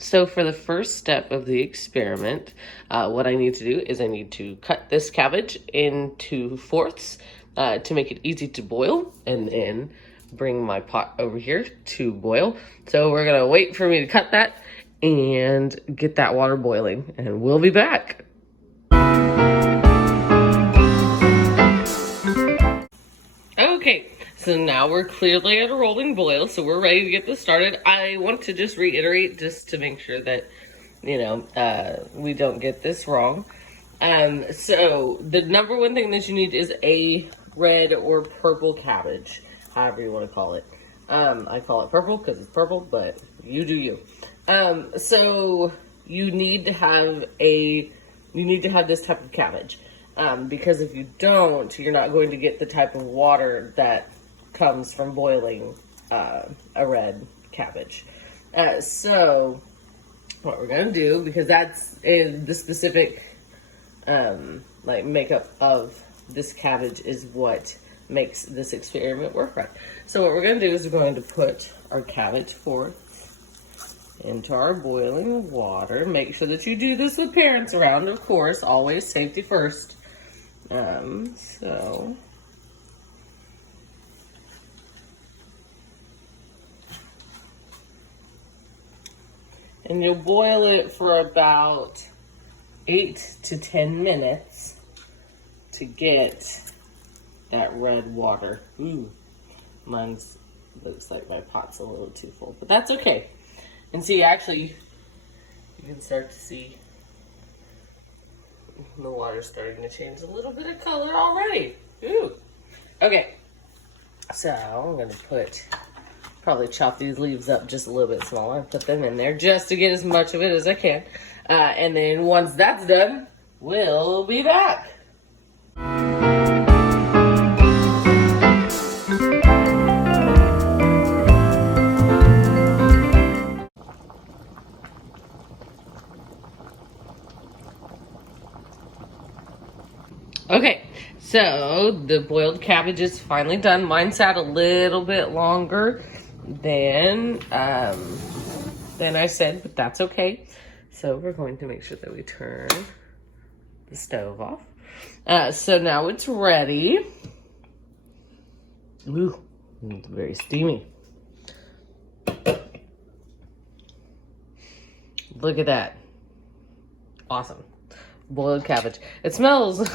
So for the first step of the experiment, what I need to do is I need to cut this cabbage into fourths to make it easy to boil, and then bring my pot over here to boil. So we're gonna wait for me to cut that and get that water boiling, and we'll be back. Okay, so now we're clearly at a rolling boil, so we're ready to get this started. I want to just reiterate, just to make sure that, we don't get this wrong. So the number one thing that you need is a red or purple cabbage, however you want to call it. I call it purple because it's purple, but you do you. So you need to have this type of cabbage. Because if you don't, you're not going to get the type of water that comes from boiling a red cabbage. So what we're going to do, because that's in the specific makeup of this cabbage is what makes this experiment work right. So what we're going to do is we're going to put our cabbage forth into our boiling water. Make sure that you do this with parents around, of course, always safety first. And you'll boil it for about 8 to 10 minutes to get that red water. Ooh, mine's looks like my pot's a little too full, but that's okay. And see, actually, you can start to see the water's starting to change a little bit of color already. Ooh. Okay. So I'm going to probably chop these leaves up just a little bit smaller and put them in there just to get as much of it as I can. And then once that's done, we'll be back. Okay, so the boiled cabbage is finally done. Mine sat a little bit longer than I said, but that's okay. So we're going to make sure that we turn the stove off. So now it's ready. Ooh, it's very steamy. Look at that. Awesome. Boiled cabbage. It smells,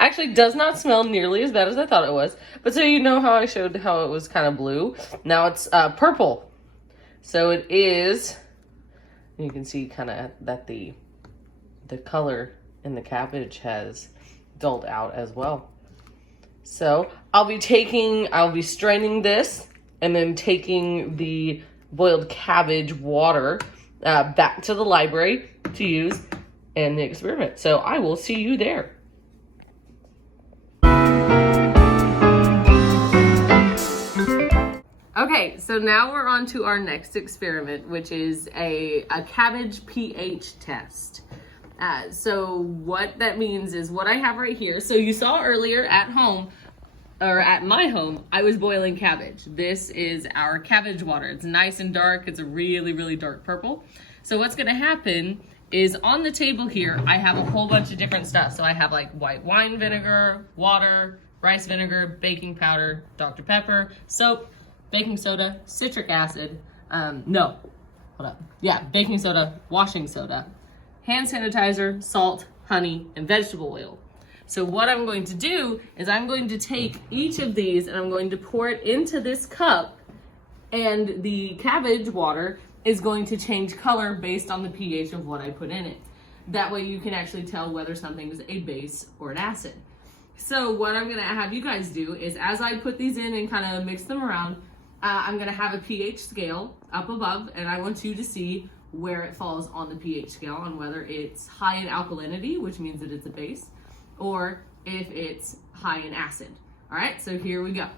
actually does not smell nearly as bad as I thought it was. But so you know how I showed how it was kind of blue? Now it's purple. So it is, you can see kind of that the color in the cabbage has dulled out as well. So I'll be straining this and then taking the boiled cabbage water back to the library to use in the experiment. So I will see you there. Okay, so now we're on to our next experiment, which is a cabbage pH test. So what that means is what I have right here. So you saw earlier at home, or at my home, I was boiling cabbage. This is our cabbage water. It's nice and dark. It's a really, really dark purple. So what's gonna happen is on the table here, I have a whole bunch of different stuff. So I have like white wine vinegar, water, rice vinegar, baking powder, Dr. Pepper, soap, baking soda, citric acid, baking soda, washing soda, hand sanitizer, salt, honey, and vegetable oil. So what I'm going to do is I'm going to take each of these and I'm going to pour it into this cup, and the cabbage water is going to change color based on the pH of what I put in it. That way you can actually tell whether something is a base or an acid. So what I'm gonna have you guys do is, as I put these in and kind of mix them around, I'm gonna have a pH scale up above, and I want you to see where it falls on the pH scale, on whether it's high in alkalinity, which means that it's a base, or if it's high in acid. All right, so here we go.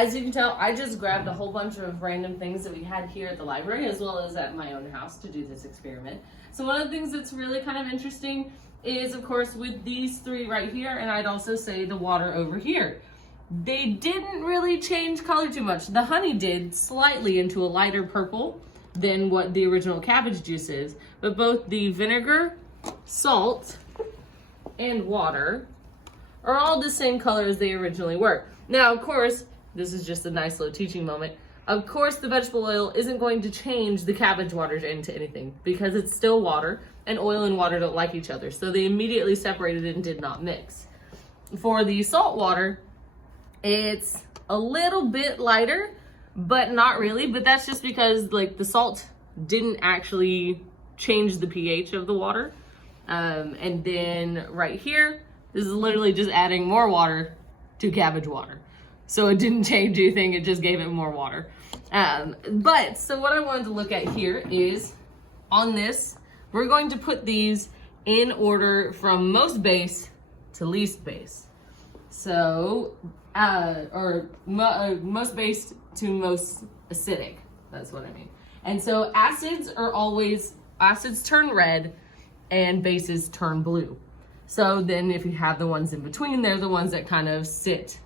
as you can tell, I just grabbed a whole bunch of random things that we had here at the library as well as at my own house to do this experiment. So one of the things that's really kind of interesting is, of course, with these three right here, and I'd also say the water over here. They didn't really change color too much. The honey did slightly into a lighter purple than what the original cabbage juice is, but both the vinegar, salt, and water are all the same color as they originally were. Now, of course, this is just a nice little teaching moment. Of course, the vegetable oil isn't going to change the cabbage water into anything because it's still water, and oil and water don't like each other. So they immediately separated and did not mix. For the salt water, it's a little bit lighter, but not really. But that's just because like the salt didn't actually change the pH of the water. And then right here, this is literally just adding more water to cabbage water. So it didn't change anything, it just gave it more water. But so what I wanted to look at here is on this, we're going to put these in order from most base to least base. So, most base to most acidic, that's what I mean. And so acids turn red and bases turn blue. So then if you have the ones in between, they're the ones that kind of sit.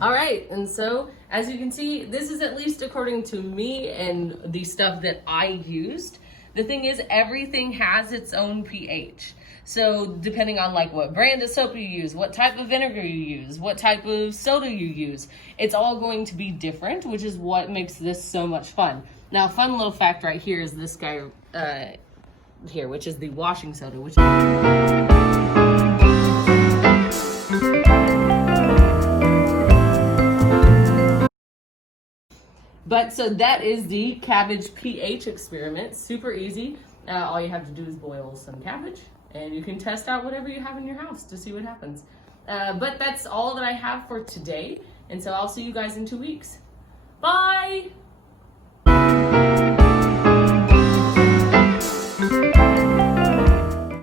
All right, and so as you can see, this is at least according to me and the stuff that I used. The thing is, everything has its own pH. So depending on like what brand of soap you use, what type of vinegar you use, what type of soda you use, it's all going to be different, which is what makes this so much fun. Now, fun little fact right here is this guy here, which is the washing soda, which But so that is the cabbage pH experiment. Super easy. All you have to do is boil some cabbage and you can test out whatever you have in your house to see what happens. But that's all that I have for today. And so I'll see you guys in 2 weeks. Bye!